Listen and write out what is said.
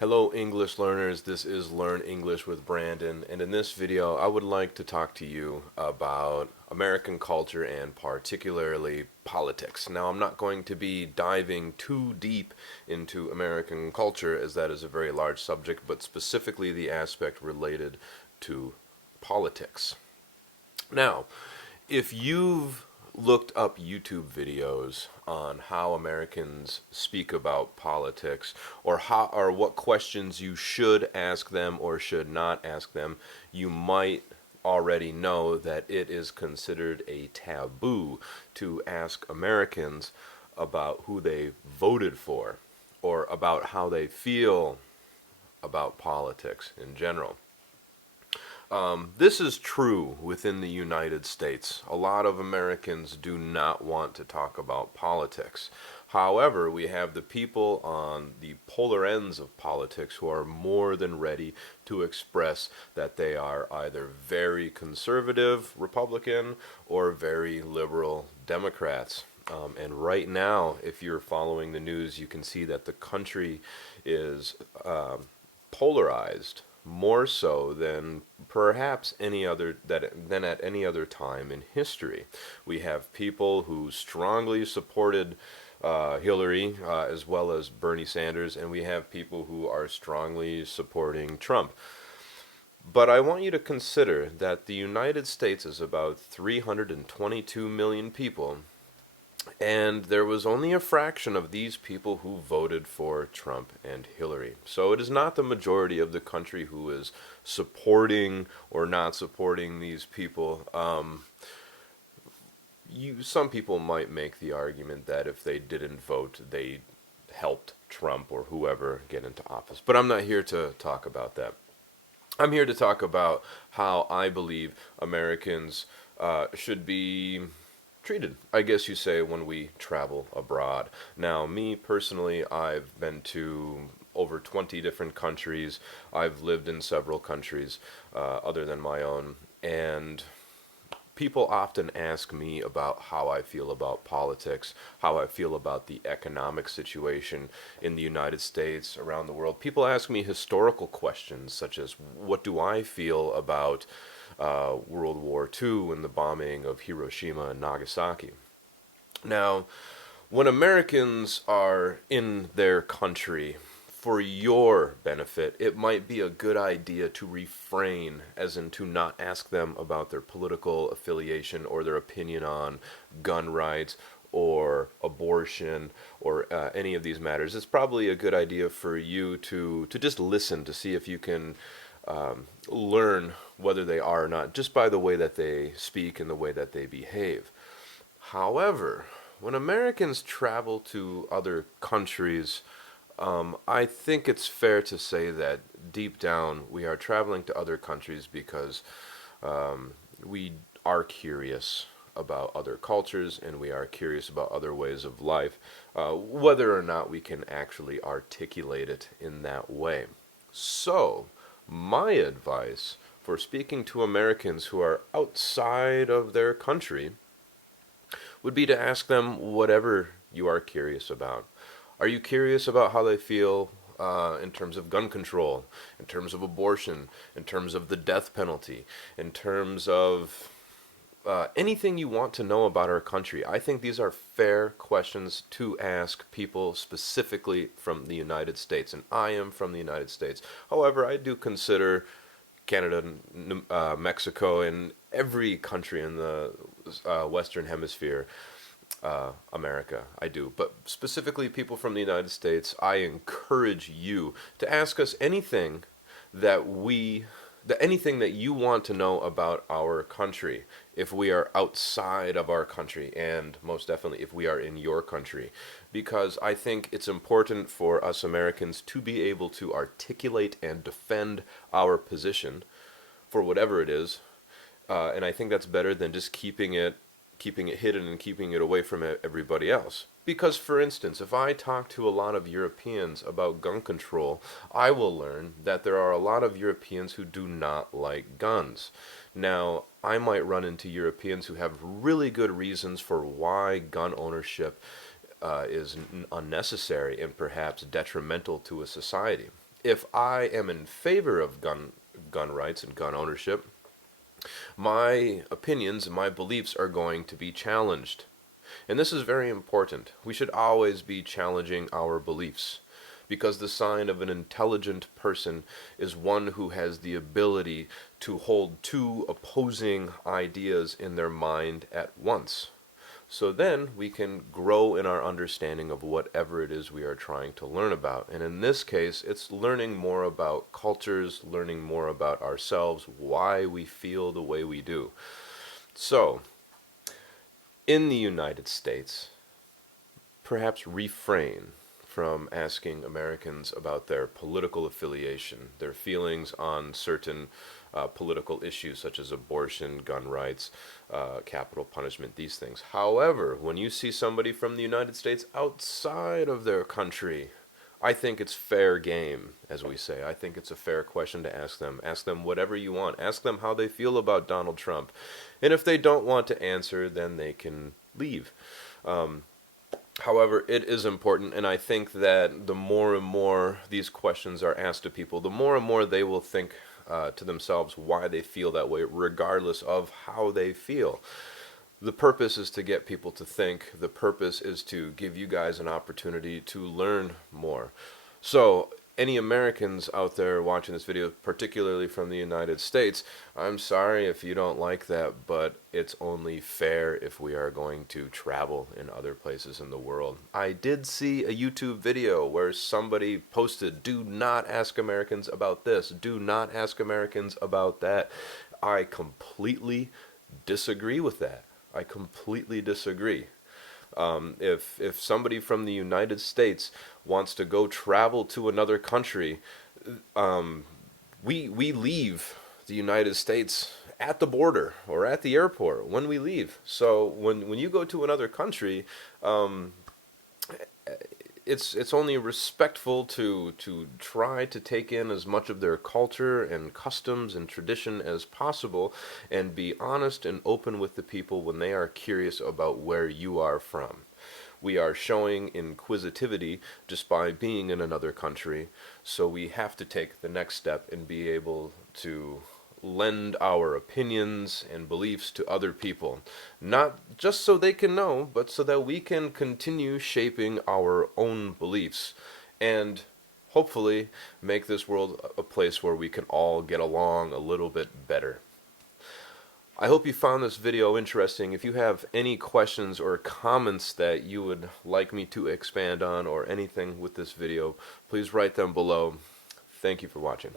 Hello English learners, this is Learn English with Brandon, and in this video I would like to talk to you about American culture and particularly politics. Now I'm not going to be diving too deep into American culture as that is a very large subject, but specifically the aspect related to politics. Now, if you've looked up YouTube videos on how Americans speak about politics or how or what questions you should ask them or should not ask them, you might already know that it is considered a taboo to ask Americans about who they voted for or about how they feel about politics in general. This is true within the United States. A lot of Americans do not want to talk about politics. However, we have the people on the polar ends of politics who are more than ready to express that they are either very conservative Republican or very liberal Democrats. And right now, if you're following the news, you can see that the country is polarized more so than perhaps any other than at any other time in history. We have people who strongly supported Hillary as well as Bernie Sanders, and we have people who are strongly supporting Trump. But I want you to consider that the United States is about 322 million people, and there was only a fraction of these people who voted for Trump and Hillary. So it is not the majority of the country who is supporting or not supporting these people. Some people might make the argument that if they didn't vote, they helped Trump or whoever get into office. But I'm not here to talk about that. I'm here to talk about how I believe Americans should be treated, I guess you say, when we travel abroad. Now, me personally, I've been to over 20 different countries. I've lived in several countries other than my own, and people often ask me about how I feel about politics, how I feel about the economic situation in the United States, around the world. People ask me historical questions such as, what do I feel about World War II and the bombing of Hiroshima and Nagasaki? Now, when Americans are in their country, for your benefit, it might be a good idea to refrain, as in to not ask them about their political affiliation or their opinion on gun rights or abortion or any of these matters. It's probably a good idea for you to just listen to see if you can learn whether they are or not just by the way that they speak and the way that they behave. However, when Americans travel to other countries, I think it's fair to say that deep down we are traveling to other countries because we are curious about other cultures and we are curious about other ways of life, whether or not we can actually articulate it in that way. So, my advice for speaking to Americans who are outside of their country would be to ask them whatever you are curious about. Are you curious about how they feel in terms of gun control, in terms of abortion, in terms of the death penalty, in terms of anything you want to know about our country? I think these are fair questions to ask people specifically from the United States, and I am from the United States. However, I do consider Canada, Mexico, and every country in the Western Hemisphere America. I do. But specifically, people from the United States, I encourage you to ask us anything anything that you want to know about our country if we are outside of our country, and most definitely if we are in your country, because I think it's important for us Americans to be able to articulate and defend our position for whatever it is, and I think that's better than just keeping it hidden and keeping it away from everybody else. Because, for instance, if I talk to a lot of Europeans about gun control, I will learn that there are a lot of Europeans who do not like guns. Now, I might run into Europeans who have really good reasons for why gun ownership is unnecessary and perhaps detrimental to a society. if I am in favor of gun rights and gun ownership, my opinions and my beliefs are going to be challenged. And this is very important. We should always be challenging our beliefs, because the sign of an intelligent person is one who has the ability to hold two opposing ideas in their mind at once. So then we can grow in our understanding of whatever it is we are trying to learn about. And in this case, it's learning more about cultures, learning more about ourselves, why we feel the way we do. So, in the United States, perhaps refrain from asking Americans about their political affiliation, their feelings on certain political issues such as abortion, gun rights, capital punishment, these things. However, when you see somebody from the United States outside of their country, I think it's fair game, as we say. I think it's a fair question to ask them. Ask them whatever you want. Ask them how they feel about Donald Trump. And if they don't want to answer, then they can leave. However, it is important, and I think that the more and more these questions are asked to people, the more and more they will think to themselves why they feel that way, regardless of how they feel. The purpose is to get people to think. The purpose is to give you guys an opportunity to learn more. So, any Americans out there watching this video, particularly from the United States, I'm sorry if you don't like that, but it's only fair if we are going to travel in other places in the world. I did see a YouTube video where somebody posted, "Do not ask Americans about this. Do not ask Americans about that." I completely disagree with that. I completely disagree. If somebody from the United States wants to go travel to another country, we leave the United States at the border or at the airport when we leave. So when you go to another country, it's only respectful to try to take in as much of their culture and customs and tradition as possible, and be honest and open with the people when they are curious about where you are from. We are showing inquisitivity just by being in another country, so we have to take the next step and be able to lend our opinions and beliefs to other people. Not just so they can know, but so that we can continue shaping our own beliefs and hopefully make this world a place where we can all get along a little bit better. I hope you found this video interesting. If you have any questions or comments that you would like me to expand on or anything with this video, please write them below. Thank you for watching.